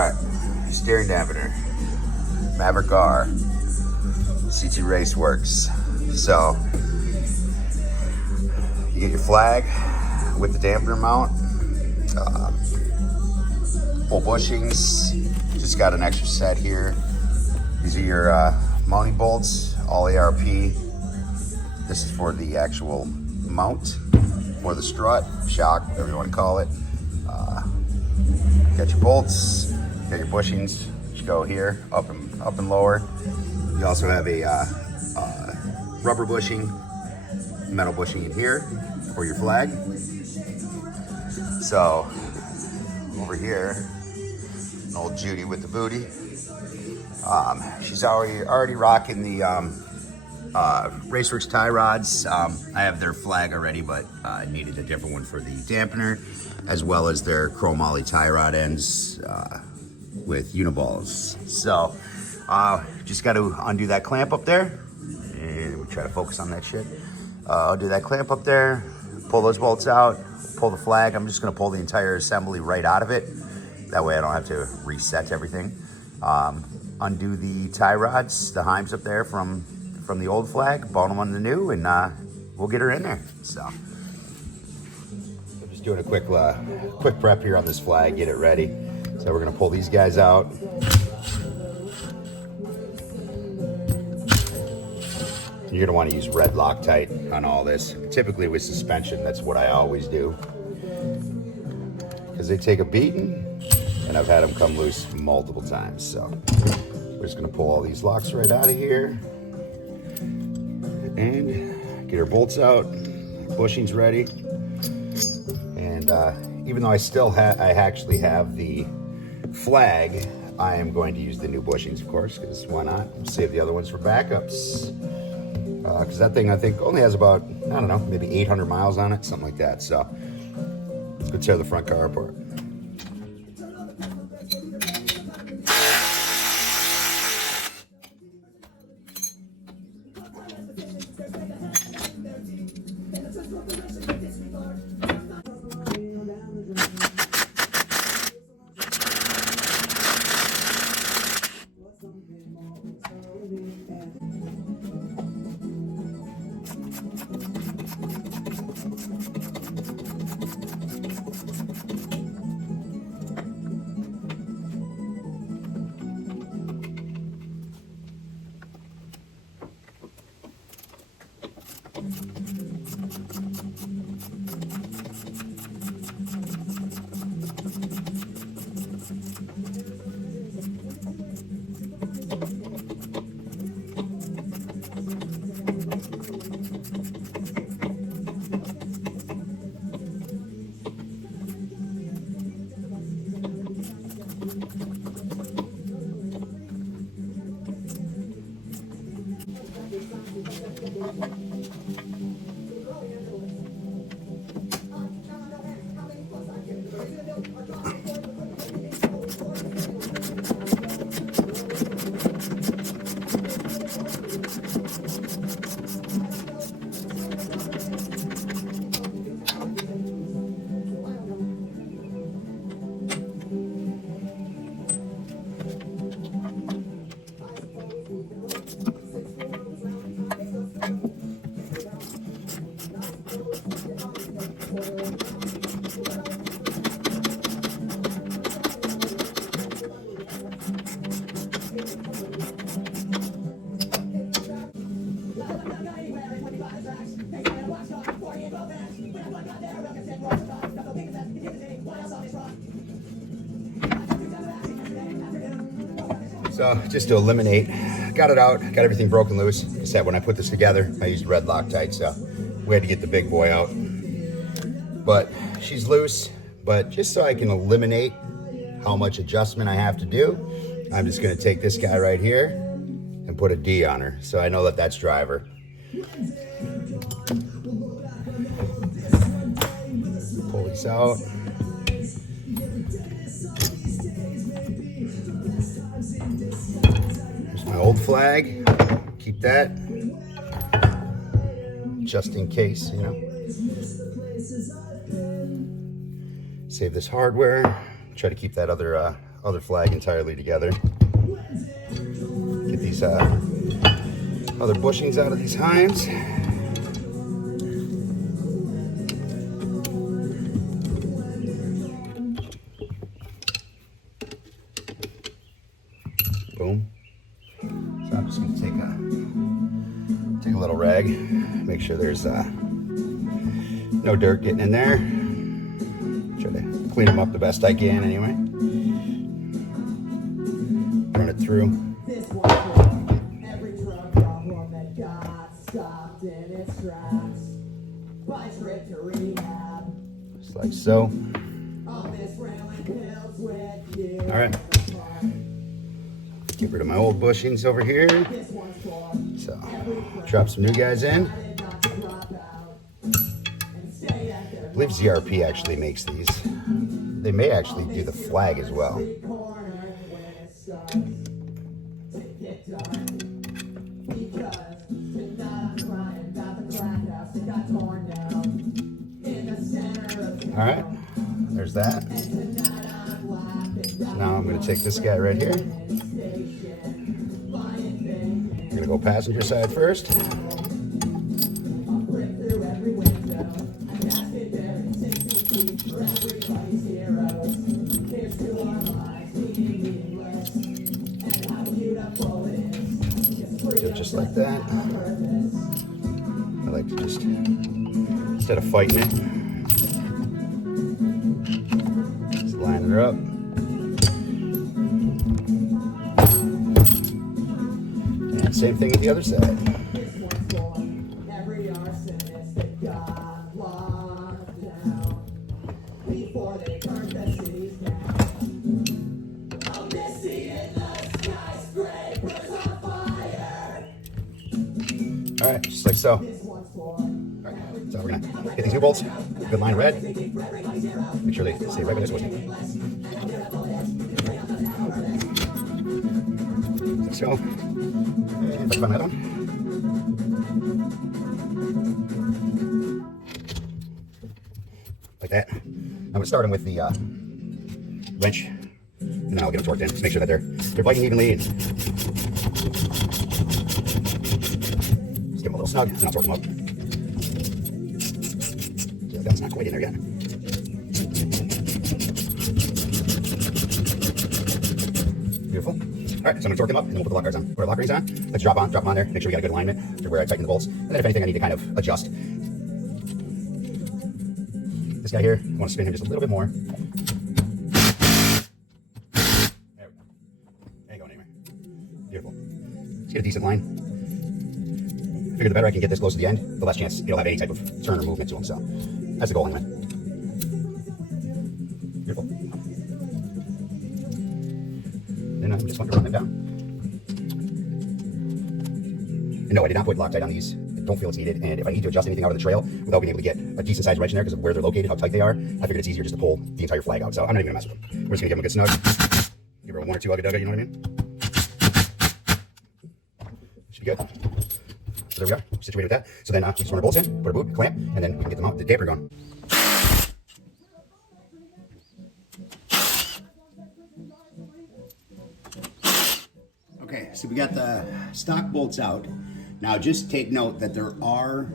Alright, steering dampener, Maverick R, CT RaceWorx. So, you get your flag with the dampener mount, full bushings, just got an extra set here. These are your mounting bolts, all ARP. This is for the actual mount, for the strut, shock, whatever you want to call it. Got your bolts, got your bushings, which go here, up and lower. You also have a rubber bushing, metal bushing in here for your flag. So over here, an old Judy with the booty. She's already rocking the RaceWorx tie rods. I have their flag already, but I needed a different one for the dampener, as well as their chromoly tie rod ends with uniballs. So just got to undo that clamp up there, and we'll try to focus on that shit. I'll do that clamp up there, pull those bolts out, pull the flag. I'm just gonna pull the entire assembly right out of it. That way I don't have to reset everything. Undo the tie rods, the heims up there from the old flag, bone them on the new, and we'll get her in there. So I'm just doing a quick prep here on this flag, get it ready. So we're gonna pull these guys out. You're gonna want to use red Loctite on all this. Typically with suspension, that's what I always do, because they take a beating, and I've had them come loose multiple times. So we're just gonna pull all these locks right out of here and get our bolts out, bushings ready. And even though I actually have the flag, I am going to use the new bushings, of course, because why not? Save the other ones for backups. Because that thing, I think, only has about, I don't know, maybe 800 miles on it, something like that. So let's go tear the front car apart. So just to eliminate, got it out, got everything broken loose. Like I said, when I put this together, I used red Loctite, so we had to get the big boy out. But she's loose, but just so I can eliminate how much adjustment I have to do, I'm just gonna take this guy right here and put a D on her, so I know that that's driver. Pull this out. There's my old flag, keep that, just in case, you know. Save this hardware, try to keep that other other flag entirely together. Get these other bushings out of these Heims. Boom. So I'm just going to take a little rag, make sure there's no dirt getting in there. Try to clean them up the best I can anyway. Run it through. Just like so. All right. Get rid of my old bushings over here. So, drop some new guys in. I believe ZRP actually makes these. They may actually do the flag as well. All right, there's that. So now I'm going to take this guy right here. I'm going to go passenger side first. Just like that. I like to just, instead of fighting it, just line her up. And same thing with the other side. All right, just like so. All right, so we're gonna hit these new bolts. Good line of red. Make sure they stay right where they're supposed to. Like so. And let's find that one. Like that. I'm gonna start them with the wrench, and then I'll get them torqued in. Just make sure that they're biting evenly. And give them a little snug, and I'll torque them up. So that's not quite in there yet. Beautiful. All right, so I'm gonna torque them up, and then we'll put the lock guards on. Put our lock rings on. Let's drop them on there. Make sure we got a good alignment to where I tighten the bolts. And then if anything, I need to kind of adjust. This guy here, I want to spin him just a little bit more. There we go. Ain't going anywhere. Beautiful. Let's get a decent line. I figure the better I can get this close to the end, the less chance it'll have any type of turn or movement to him. So that's the goal anyway. Beautiful. Then I'm just going to run them down. And no, I did not put Loctite on these. I don't feel it's needed. And if I need to adjust anything out of the trail without being able to get a decent sized wrench in there because of where they're located, how tight they are, I figured it's easier just to pull the entire flag out. So I'm not even gonna mess with them. We're just gonna give them a good snug. Give her a 1 or 2 ugga dugga, you know what I mean? Should be good. So there we are, situated with that. So then we just run our bolts in, put a boot, clamp, and then we can get them out, the damper going. Okay, so we got the stock bolts out. Now just take note that there are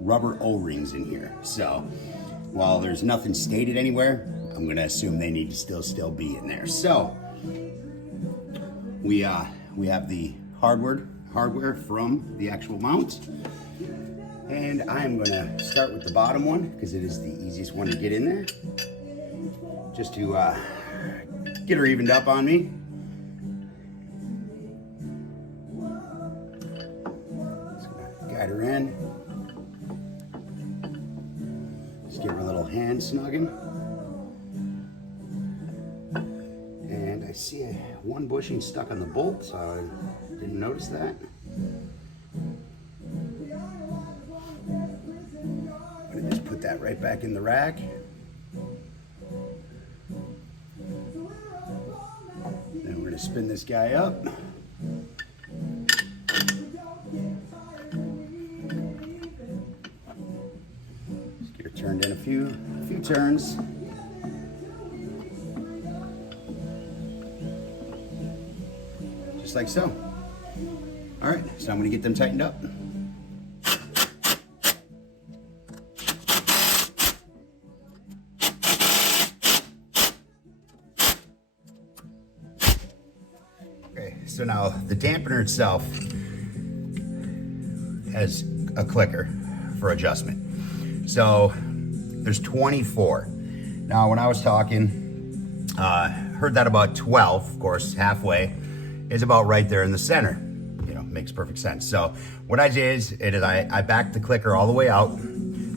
rubber O-rings in here. So while there's nothing stated anywhere, I'm gonna assume they need to still be in there. So we have the hardware from the actual mount. And I'm gonna start with the bottom one because it is the easiest one to get in there. Just to get her evened up on me. Guide her in. Just give her a little hand snugging. And I see one bushing stuck on the bolt, so I didn't notice that. I'm gonna just put that right back in the rack. Then we're gonna spin this guy up. Turned in a few turns. just like so. All right, so I'm gonna get them tightened up. Okay, so now the dampener itself has a clicker for adjustment. So there's 24. Now when I was talking, heard that about 12, of course, halfway is about right there in the center. You know, makes perfect sense. So what I did is I backed the clicker all the way out.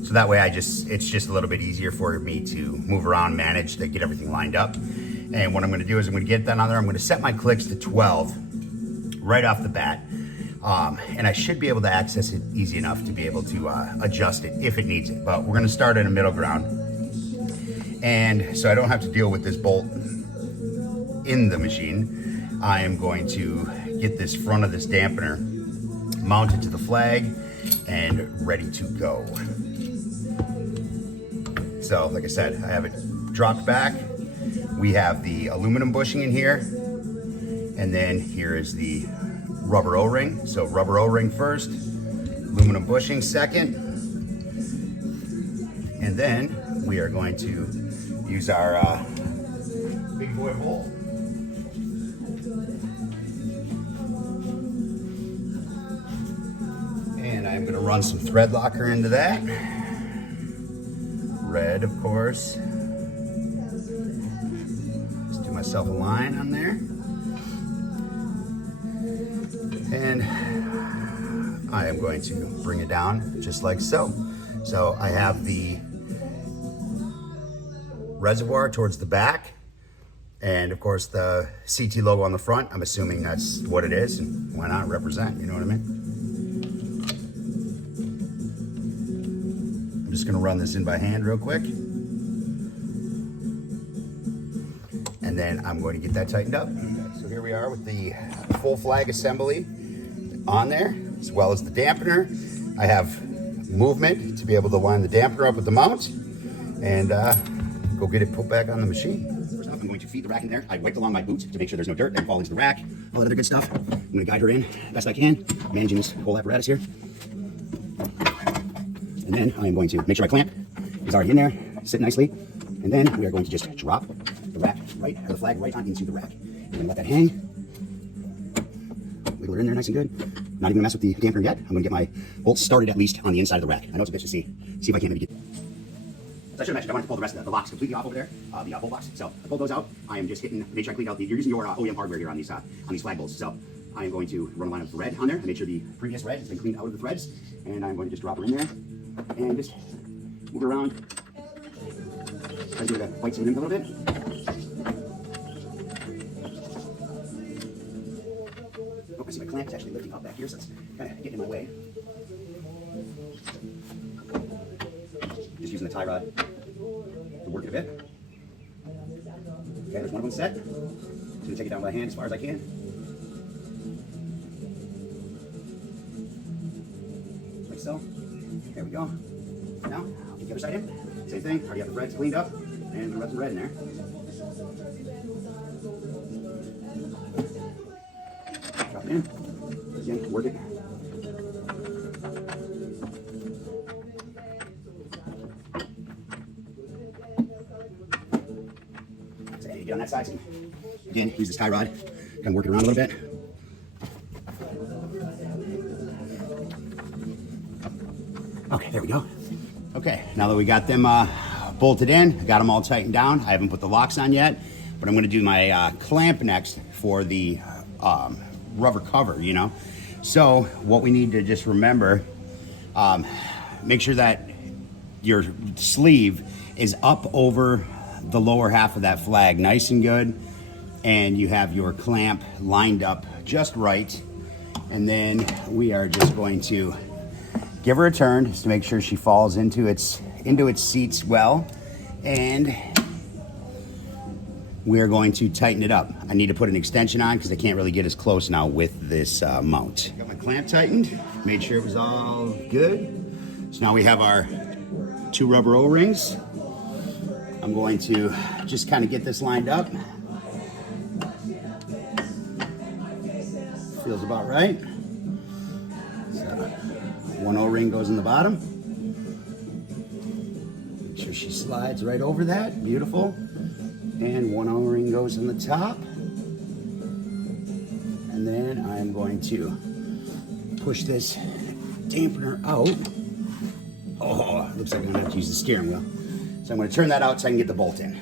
So that way it's just a little bit easier for me to move around, manage to get everything lined up. And what I'm gonna do is I'm gonna get that on there. I'm gonna set my clicks to 12 right off the bat. And I should be able to access it easy enough to be able to adjust it if it needs it. But we're gonna start at a middle ground. And so I don't have to deal with this bolt in the machine. I am going to get this front of this dampener mounted to the flag and ready to go. So like I said, I have it dropped back. We have the aluminum bushing in here. And then here is the rubber O-ring. So rubber O-ring first, aluminum bushing second. And then we are going to use our big boy bolt. And I'm gonna run some thread locker into that. Red, of course. Just do myself a line on there. And I am going to bring it down just like so. So I have the reservoir towards the back, and of course the CT logo on the front. I'm assuming that's what it is, and why not represent, you know what I mean? I'm just gonna run this in by hand real quick. And then I'm going to get that tightened up. So here we are with the full flag assembly on there, as well as the dampener. I have movement to be able to line the dampener up with the mount and go get it put back on the machine. First off, I'm going to feed the rack in there. I wiped along my boot to make sure there's no dirt and fall into the rack, all that other good stuff. I'm gonna guide her in best I can, managing this whole apparatus here. And then I am going to make sure my clamp is already in there, sit nicely. And then we are going to just drop the rack right, or the flag right on into the rack. I'm gonna let that hang. Wiggle her in there nice and good. Not even gonna mess with the dampener yet. I'm gonna get my bolts started at least on the inside of the rack. I know it's a bitch to see if I can't maybe get. So I should have mentioned I wanted to pull the rest of the locks completely off over there, the bolt box. So I pulled those out. I am just hitting, make sure I cleaned out the, you're using your OEM hardware here on these flag bolts. So I am going to run a line of thread on there and make sure the previous red has been cleaned out of the threads. And I'm going to just drop her in there and just move her around. Try to get the whites in a little bit. Oh, I see my clamp is actually lifting up back here, so it's kind of getting in my way. Just using the tie rod to work it a bit. Okay, there's one of them set. Just gonna take it down by hand as far as I can. Like so. There we go. Now, I'll get the other side in. Same thing, already have the threads cleaned up, and the rest of the red in there. Drop it in. Again, work it. So I need to get on that side. So again, use this tie rod, kind of work it around a little bit. Okay, there we go. Okay, now that we got them bolted in, I got them all tightened down. I haven't put the locks on yet, but I'm gonna do my clamp next for the rubber cover, you know? So what we need to just remember, make sure that your sleeve is up over the lower half of that flag, nice and good, and you have your clamp lined up just right. And then we are just going to give her a turn just to make sure she falls into its seats well, and we are going to tighten it up. I need to put an extension on because I can't really get as close now with this mount. Got my clamp tightened, made sure it was all good. So now we have our 2 rubber O-rings. I'm going to just kind of get this lined up. feels about right. So, one O-ring goes in the bottom. Make sure she slides right over that, beautiful. And one O-ring goes in the top. And then I'm going to push this dampener out. Oh, looks like I'm gonna have to use the steering wheel. So I'm gonna turn that out so I can get the bolt in.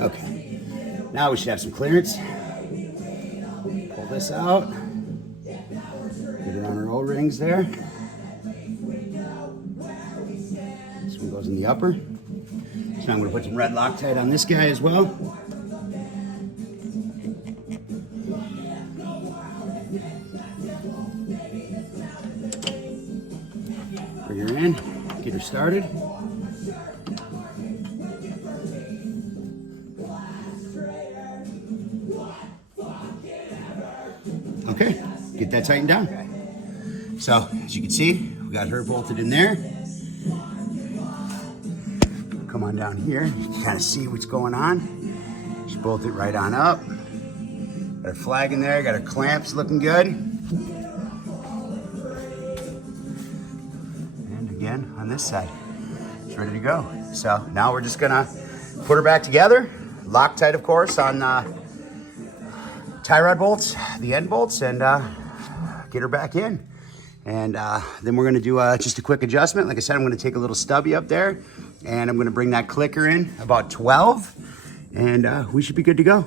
Okay, now we should have some clearance. Pull this out. Get it on our O-rings there. This one goes in the upper. So I'm going to put some red Loctite on this guy as well. Bring her in, get her started. Okay, get that tightened down. So, as you can see, we got her bolted in there. Come on down here, you can kind of see what's going on. She bolted right on up. Got her flag in there, got her clamps looking good. And again, on this side, it's ready to go. So now we're just gonna put her back together. Loctite, of course, on tie rod bolts, the end bolts, and get her back in. And then we're gonna do just a quick adjustment. Like I said, I'm gonna take a little stubby up there, and I'm gonna bring that clicker in about 12, and we should be good to go.